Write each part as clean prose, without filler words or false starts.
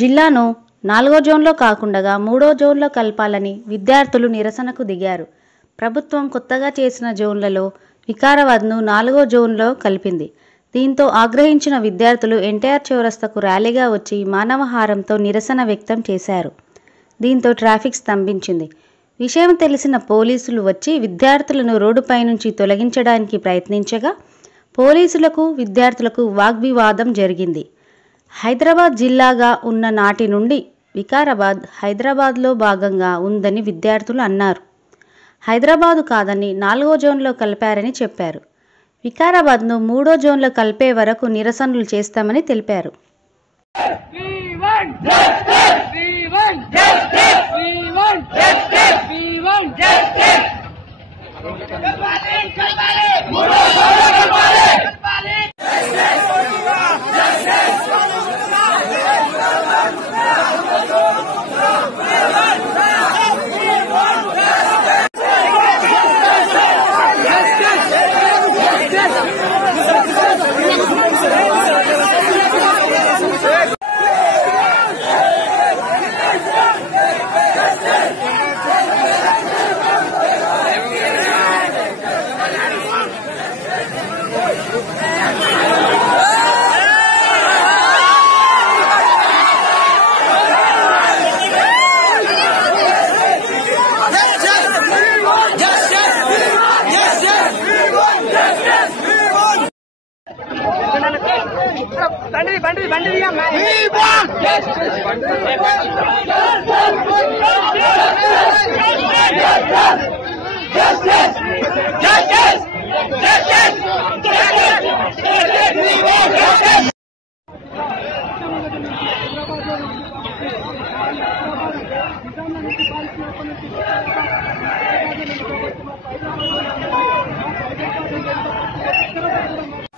జిల్లాను 4వ జోన్లో కాకుండా 3వ జోన్లో కలపాలని విద్యార్థులు నిరసనకు దిగారు. ప్రభుత్వం కొత్తగా చేసిన జోన్లలో వికారాబాద్ను 4వ జోన్లో కలిపింది. దీంతో ఆగ్రహించిన విద్యార్థులు ఎన్టీఆర్ చౌరస్తాకు ర్యాలీగా వచ్చి మానవహారంతో నిరసన వ్యక్తం చేశారు. దీంతో ట్రాఫిక్ స్తంభించింది. విషయం తెలిసిన పోలీసులు వచ్చి విద్యార్థులను రోడ్డుపై నుంచి తొలగించడానికి ప్రయత్నించగా పోలీసులకు విద్యార్థులకు వాగ్వివాదం జరిగింది. హైదరాబాద్ జిల్లాగా ఉన్న నాటి నుండి వికారాబాద్ హైదరాబాద్లో భాగంగా ఉందని విద్యార్థులు అన్నారు. హైదరాబాదు కాదని 4వ జోన్లో కలిపారని చెప్పారు. వికారాబాద్ను 3వ జోన్లో కలిపే వరకు నిరసనలు చేస్తామని తెలిపారు.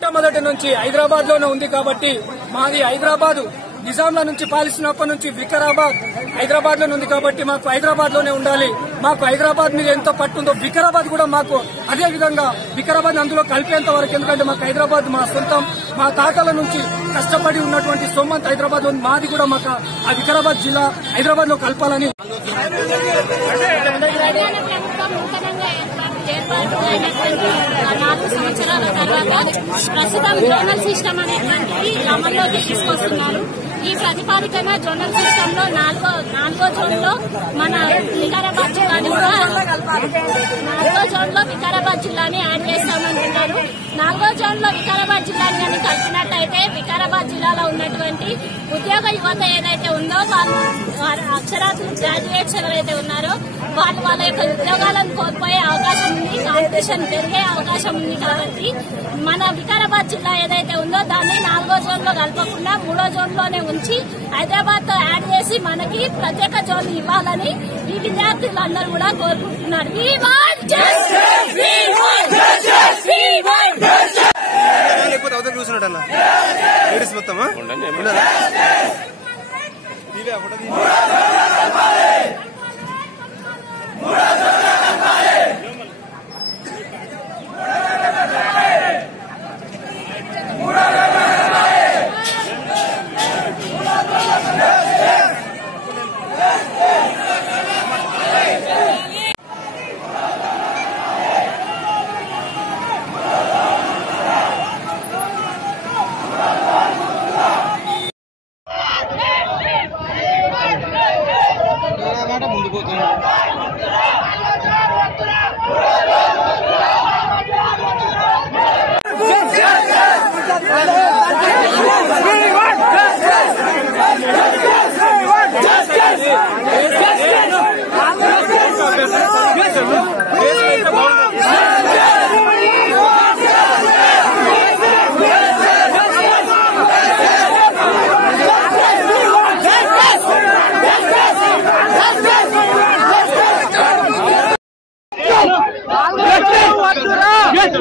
మొట్టమొదటి నుంచి హైదరాబాద్ లోనే ఉంది కాబట్టి మాది హైదరాబాద్ నిజాంల నుంచి పాలిస్తున్నప్పటి నుంచి వికారాబాద్ హైదరాబాద్ లోనే ఉంది కాబట్టి మాకు హైదరాబాద్ లోనే ఉండాలి. మాకు హైదరాబాద్ మీద ఎంత పట్టుందో వికారాబాద్ కూడా మాకు అదే విధంగా వికారాబాద్ అందులో కలిపేంత వరకు, ఎందుకంటే మాకు హైదరాబాద్ మా సొంతం, మా తాతల నుంచి కష్టపడి ఉన్నటువంటి సొమ్మంత హైదరాబాద్ ఉంది. మాది కూడా మాకు ఆ వికారాబాద్ జిల్లా హైదరాబాద్ లో కలపాలని నాలుగు సంవత్సరాల తర్వాత ప్రస్తుతం జోనల్ సిస్టమ్ అనేటువంటిది అమల్లోకి తీసుకొస్తున్నారు. ఈ ప్రతిపాదికన జోనల్ సిస్టమ్ లో నాలుగో జోన్ లో మన వికారాబాద్ జిల్లాని కూడా 4వ జోన్ లో వికారాబాద్ జిల్లాని యాడ్ చేస్తామంటున్నారు. 4వ జోన్ లో వికారాబాద్ జిల్లాని కానీ కలిపినట్టయితే వికారాబాద్ జిల్లాలో ఉన్నటువంటి ఉద్యోగ యువత ఏదైతే ఉందో వాళ్ళు అక్షరాస్యులు గ్రాడ్యుయేట్స్ ఎవరైతే ఉన్నారో వాళ్ళ యొక్క ఉద్యోగాలను కోల్పోయే అవకాశం ఉంది, కాంపిటీషన్ పెరిగే అవకాశం ఉంది. కాబట్టి మన వికారాబాద్ జిల్లా ఏదైతే ఉందో దాన్ని 4వ జోన్ లో కలపకుండా 3వ జోన్ లోనే ఉంచి హైదరాబాద్ తో యాడ్ చేసి మనకి ప్రత్యేక జోన్ ఇవ్వాలని ఈ విద్యార్థులందరూ కూడా కోరుకుంటున్నారు. Yes,